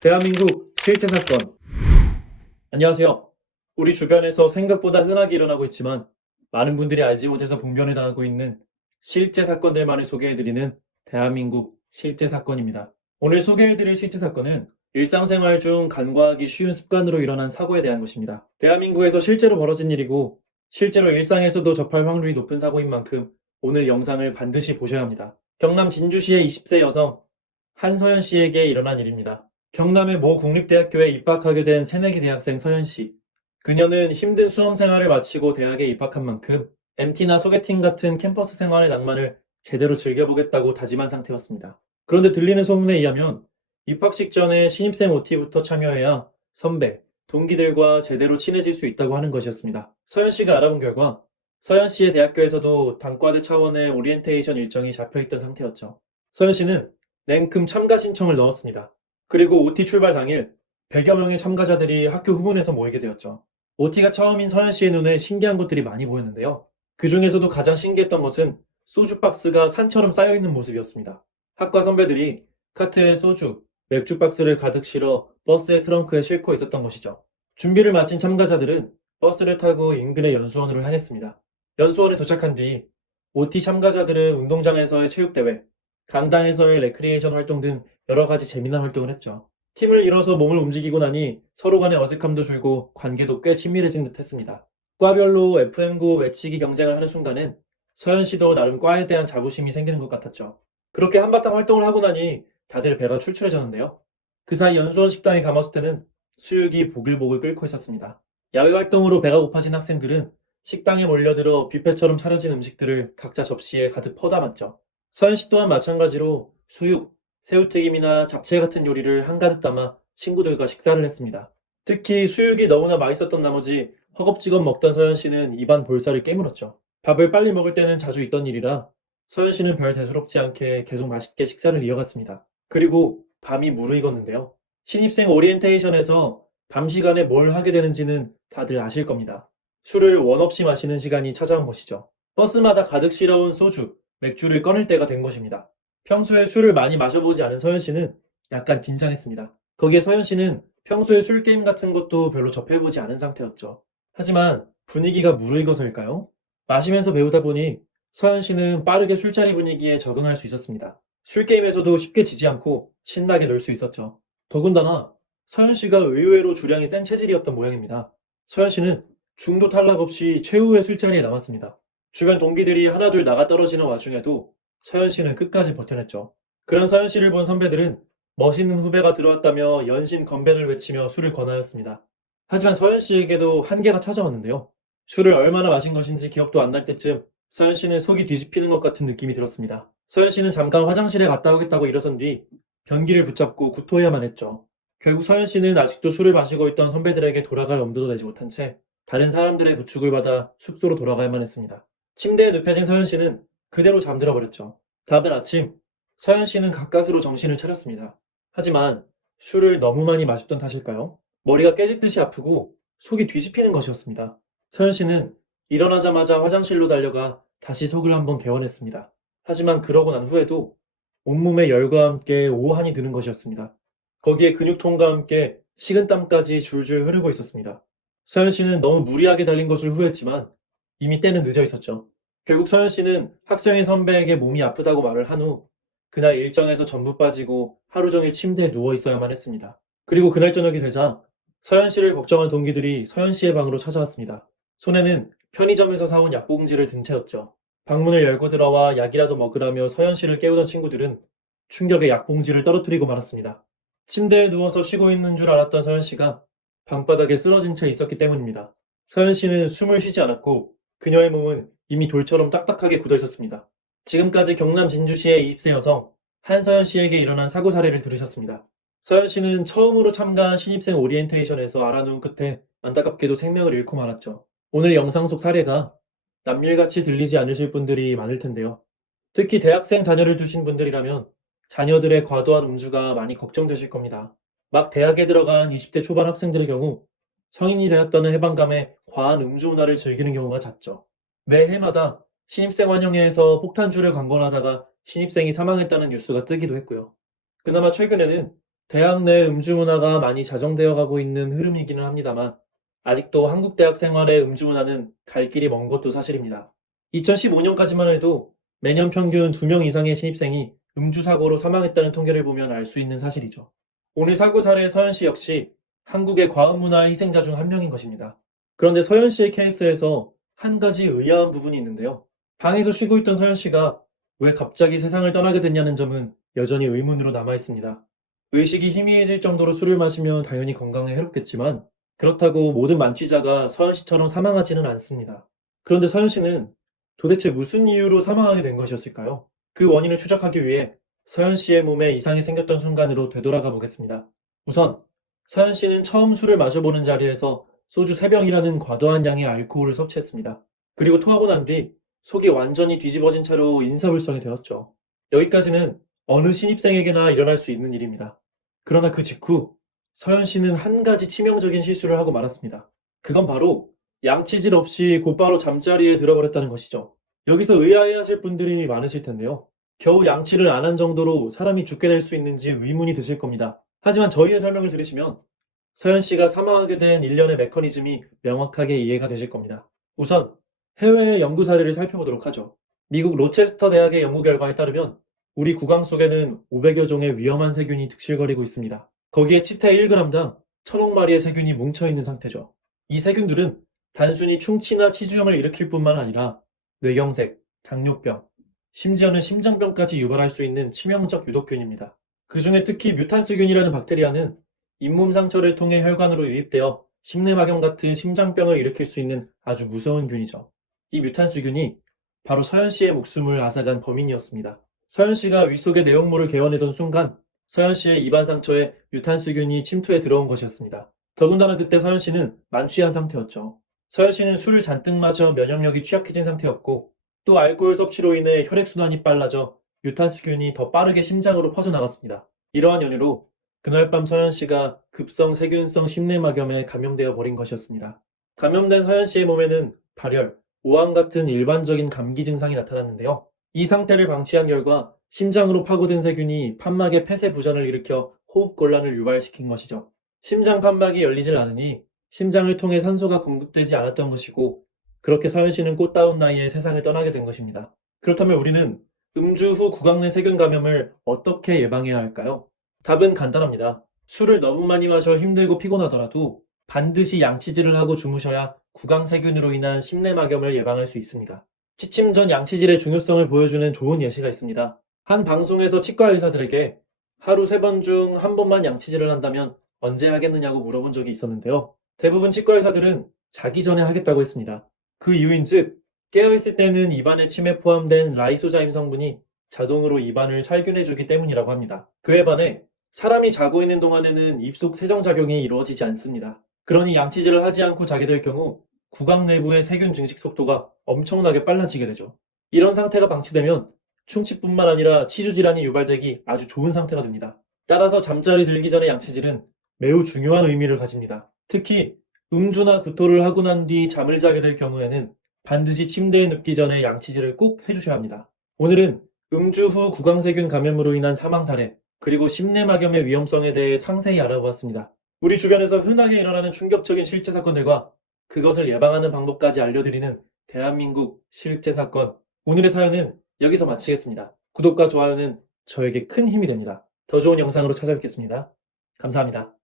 대한민국 실제 사건. 안녕하세요. 우리 주변에서 생각보다 흔하게 일어나고 있지만 많은 분들이 알지 못해서 봉변을 당하고 있는 실제 사건들만을 소개해드리는 대한민국 실제 사건입니다. 오늘 소개해드릴 실제 사건은 일상생활 중 간과하기 쉬운 습관으로 일어난 사고에 대한 것입니다. 대한민국에서 실제로 벌어진 일이고 실제로 일상에서도 접할 확률이 높은 사고인 만큼 오늘 영상을 반드시 보셔야 합니다. 경남 진주시의 20세 여성 한서연 씨에게 일어난 일입니다. 경남의 모 국립대학교에 입학하게 된 새내기 대학생 서연 씨. 그녀는 힘든 수험 생활을 마치고 대학에 입학한 만큼 MT나 소개팅 같은 캠퍼스 생활의 낭만을 제대로 즐겨보겠다고 다짐한 상태였습니다. 그런데 들리는 소문에 의하면 입학식 전에 신입생 OT부터 참여해야 선배, 동기들과 제대로 친해질 수 있다고 하는 것이었습니다. 서연 씨가 알아본 결과 서연 씨의 대학교에서도 단과대 차원의 오리엔테이션 일정이 잡혀있던 상태였죠. 서연 씨는 냉큼 참가 신청을 넣었습니다. 그리고 OT 출발 당일 100여 명의 참가자들이 학교 후문에서 모이게 되었죠. OT가 처음인 서연 씨의 눈에 신기한 것들이 많이 보였는데요. 그 중에서도 가장 신기했던 것은 소주 박스가 산처럼 쌓여있는 모습이었습니다. 학과 선배들이 카트에 소주, 맥주 박스를 가득 실어 버스의 트렁크에 싣고 있었던 것이죠. 준비를 마친 참가자들은 버스를 타고 인근의 연수원으로 향했습니다. 연수원에 도착한 뒤 OT 참가자들은 운동장에서의 체육대회, 강당에서의 레크리에이션 활동 등 여러 가지 재미난 활동을 했죠. 팀을 이뤄서 몸을 움직이고 나니 서로 간의 어색함도 줄고 관계도 꽤 친밀해진 듯 했습니다. 과별로 FM9 외치기 경쟁을 하는 순간엔 서연 씨도 나름 과에 대한 자부심이 생기는 것 같았죠. 그렇게 한바탕 활동을 하고 나니 다들 배가 출출해졌는데요. 그 사이 연수원 식당의 가마솥에는 수육이 보글보글 끓고 있었습니다. 야외 활동으로 배가 고파진 학생들은 식당에 몰려들어 뷔페처럼 차려진 음식들을 각자 접시에 가득 퍼담았죠. 서연 씨 또한 마찬가지로 수육, 새우튀김이나 잡채 같은 요리를 한가득 담아 친구들과 식사를 했습니다. 특히 수육이 너무나 맛있었던 나머지 허겁지겁 먹던 서연 씨는 입안 볼살을 깨물었죠. 밥을 빨리 먹을 때는 자주 있던 일이라 서연 씨는 별 대수롭지 않게 계속 맛있게 식사를 이어갔습니다. 그리고 밤이 무르익었는데요. 신입생 오리엔테이션에서 밤 시간에 뭘 하게 되는지는 다들 아실 겁니다. 술을 원 없이 마시는 시간이 찾아온 것이죠. 버스마다 가득 실어온 소주, 맥주를 꺼낼 때가 된 것입니다. 평소에 술을 많이 마셔보지 않은 서연 씨는 약간 긴장했습니다. 거기에 서연 씨는 평소에 술 게임 같은 것도 별로 접해보지 않은 상태였죠. 하지만 분위기가 무르익어서일까요? 마시면서 배우다 보니 서연 씨는 빠르게 술자리 분위기에 적응할 수 있었습니다. 술 게임에서도 쉽게 지지 않고 신나게 놀 수 있었죠. 더군다나 서연 씨가 의외로 주량이 센 체질이었던 모양입니다. 서연 씨는 중도 탈락 없이 최후의 술자리에 남았습니다. 주변 동기들이 하나둘 나가 떨어지는 와중에도 서연 씨는 끝까지 버텨냈죠. 그런 서연 씨를 본 선배들은 멋있는 후배가 들어왔다며 연신 건배를 외치며 술을 권하였습니다. 하지만 서연 씨에게도 한계가 찾아왔는데요. 술을 얼마나 마신 것인지 기억도 안 날 때쯤 서연 씨는 속이 뒤집히는 것 같은 느낌이 들었습니다. 서연 씨는 잠깐 화장실에 갔다 오겠다고 일어선 뒤 변기를 붙잡고 구토해야만 했죠. 결국 서연 씨는 아직도 술을 마시고 있던 선배들에게 돌아갈 엄두도 내지 못한 채 다른 사람들의 부축을 받아 숙소로 돌아가야만 했습니다. 침대에 눕혀진 서연 씨는 그대로 잠들어 버렸죠. 다음날 아침, 서연 씨는 가까스로 정신을 차렸습니다. 하지만 술을 너무 많이 마셨던 탓일까요? 머리가 깨질 듯이 아프고 속이 뒤집히는 것이었습니다. 서연 씨는 일어나자마자 화장실로 달려가 다시 속을 한번 개원했습니다. 하지만 그러고 난 후에도 온몸에 열과 함께 오한이 드는 것이었습니다. 거기에 근육통과 함께 식은땀까지 줄줄 흐르고 있었습니다. 서연 씨는 너무 무리하게 달린 것을 후회했지만 이미 때는 늦어 있었죠. 결국 서연 씨는 학생의 선배에게 몸이 아프다고 말을 한 후 그날 일정에서 전부 빠지고 하루 종일 침대에 누워 있어야만 했습니다. 그리고 그날 저녁이 되자 서연 씨를 걱정한 동기들이 서연 씨의 방으로 찾아왔습니다. 손에는 편의점에서 사온 약봉지를 든 채였죠. 방문을 열고 들어와 약이라도 먹으라며 서연 씨를 깨우던 친구들은 충격에 약봉지를 떨어뜨리고 말았습니다. 침대에 누워서 쉬고 있는 줄 알았던 서연 씨가 방바닥에 쓰러진 채 있었기 때문입니다. 서연 씨는 숨을 쉬지 않았고 그녀의 몸은 이미 돌처럼 딱딱하게 굳어 있었습니다. 지금까지 경남 진주시의 20세 여성 한서연 씨에게 일어난 사고 사례를 들으셨습니다. 서연 씨는 처음으로 참가한 신입생 오리엔테이션에서 알아놓은 끝에 안타깝게도 생명을 잃고 말았죠. 오늘 영상 속 사례가 남일같이 들리지 않으실 분들이 많을 텐데요. 특히 대학생 자녀를 두신 분들이라면 자녀들의 과도한 음주가 많이 걱정되실 겁니다. 막 대학에 들어간 20대 초반 학생들의 경우 성인이 되었다는 해방감에 과한 음주 문화를 즐기는 경우가 잦죠. 매해마다 신입생 환영회에서 폭탄주를 강권하다가 신입생이 사망했다는 뉴스가 뜨기도 했고요. 그나마 최근에는 대학 내 음주 문화가 많이 자정되어 가고 있는 흐름이기는 합니다만, 아직도 한국 대학 생활의 음주 문화는 갈 길이 먼 것도 사실입니다. 2015년까지만 해도 매년 평균 2명 이상의 신입생이 음주 사고로 사망했다는 통계를 보면 알 수 있는 사실이죠. 오늘 사고 사례의 서현 씨 역시 한국의 과음 문화의 희생자 중 한 명인 것입니다. 그런데 서현 씨의 케이스에서 한 가지 의아한 부분이 있는데요. 방에서 쉬고 있던 서현 씨가 왜 갑자기 세상을 떠나게 됐냐는 점은 여전히 의문으로 남아 있습니다. 의식이 희미해질 정도로 술을 마시면 당연히 건강에 해롭겠지만, 그렇다고 모든 만취자가 서현 씨처럼 사망하지는 않습니다. 그런데 서현 씨는 도대체 무슨 이유로 사망하게 된 것이었을까요? 그 원인을 추적하기 위해 서현 씨의 몸에 이상이 생겼던 순간으로 되돌아가 보겠습니다. 우선 서현 씨는 처음 술을 마셔보는 자리에서 소주 3병이라는 과도한 양의 알코올을 섭취했습니다. 그리고 토하고 난 뒤 속이 완전히 뒤집어진 채로 인사불성이 되었죠. 여기까지는 어느 신입생에게나 일어날 수 있는 일입니다. 그러나 그 직후 서현 씨는 한 가지 치명적인 실수를 하고 말았습니다. 그건 바로 양치질 없이 곧바로 잠자리에 들어버렸다는 것이죠. 여기서 의아해하실 분들이 많으실 텐데요. 겨우 양치를 안 한 정도로 사람이 죽게 될 수 있는지 의문이 드실 겁니다. 하지만 저희의 설명을 들으시면 서현 씨가 사망하게 된 일련의 메커니즘이 명확하게 이해가 되실 겁니다. 우선 해외의 연구 사례를 살펴보도록 하죠. 미국 로체스터 대학의 연구 결과에 따르면 우리 구강 속에는 500여 종의 위험한 세균이 득실거리고 있습니다. 거기에 치태 1g당 1000억 마리의 세균이 뭉쳐있는 상태죠. 이 세균들은 단순히 충치나 치주염을 일으킬 뿐만 아니라 뇌경색, 당뇨병, 심지어는 심장병까지 유발할 수 있는 치명적 유독균입니다. 그 중에 특히 뮤탄스균이라는 박테리아는 잇몸 상처를 통해 혈관으로 유입되어 심내막염 같은 심장병을 일으킬 수 있는 아주 무서운 균이죠. 이 뮤탄스균이 바로 서현 씨의 목숨을 앗아간 범인이었습니다. 서현 씨가 윗속의 내용물을 개어내던 순간 서현 씨의 입안 상처에 뮤탄스균이 침투해 들어온 것이었습니다. 더군다나 그때 서현 씨는 만취한 상태였죠. 서현 씨는 술을 잔뜩 마셔 면역력이 취약해진 상태였고, 또 알코올 섭취로 인해 혈액순환이 빨라져 뮤탄스균이 더 빠르게 심장으로 퍼져나갔습니다. 이러한 연유로 그날 밤 서현 씨가 급성 세균성 심내막염에 감염되어 버린 것이었습니다. 감염된 서현 씨의 몸에는 발열, 오한 같은 일반적인 감기 증상이 나타났는데요. 이 상태를 방치한 결과 심장으로 파고든 세균이 판막의 폐쇄 부전을 일으켜 호흡곤란을 유발시킨 것이죠. 심장 판막이 열리질 않으니 심장을 통해 산소가 공급되지 않았던 것이고, 그렇게 서현 씨는 꽃다운 나이에 세상을 떠나게 된 것입니다. 그렇다면 우리는 음주 후 구강 내 세균 감염을 어떻게 예방해야 할까요? 답은 간단합니다. 술을 너무 많이 마셔 힘들고 피곤하더라도 반드시 양치질을 하고 주무셔야 구강 세균으로 인한 심내막염을 예방할 수 있습니다. 취침 전 양치질의 중요성을 보여주는 좋은 예시가 있습니다. 한 방송에서 치과 의사들에게 하루 3번 중 1번만 양치질을 한다면 언제 하겠느냐고 물어본 적이 있었는데요. 대부분 치과 의사들은 자기 전에 하겠다고 했습니다. 그 이유인즉 깨어있을 때는 입안에 침에 포함된 라이소자임 성분이 자동으로 입안을 살균해주기 때문이라고 합니다. 그에 반해 사람이 자고 있는 동안에는 입속 세정작용이 이루어지지 않습니다. 그러니 양치질을 하지 않고 자게 될 경우 구강 내부의 세균 증식 속도가 엄청나게 빨라지게 되죠. 이런 상태가 방치되면 충치뿐만 아니라 치주 질환이 유발되기 아주 좋은 상태가 됩니다. 따라서 잠자리 들기 전에 양치질은 매우 중요한 의미를 가집니다. 특히 음주나 구토를 하고 난 뒤 잠을 자게 될 경우에는 반드시 침대에 눕기 전에 양치질을 꼭 해주셔야 합니다. 오늘은 음주 후 구강세균 감염으로 인한 사망 사례, 그리고 심내막염의 위험성에 대해 상세히 알아보았습니다. 우리 주변에서 흔하게 일어나는 충격적인 실제 사건들과 그것을 예방하는 방법까지 알려드리는 대한민국 실제 사건. 오늘의 사연은 여기서 마치겠습니다. 구독과 좋아요는 저에게 큰 힘이 됩니다. 더 좋은 영상으로 찾아뵙겠습니다. 감사합니다.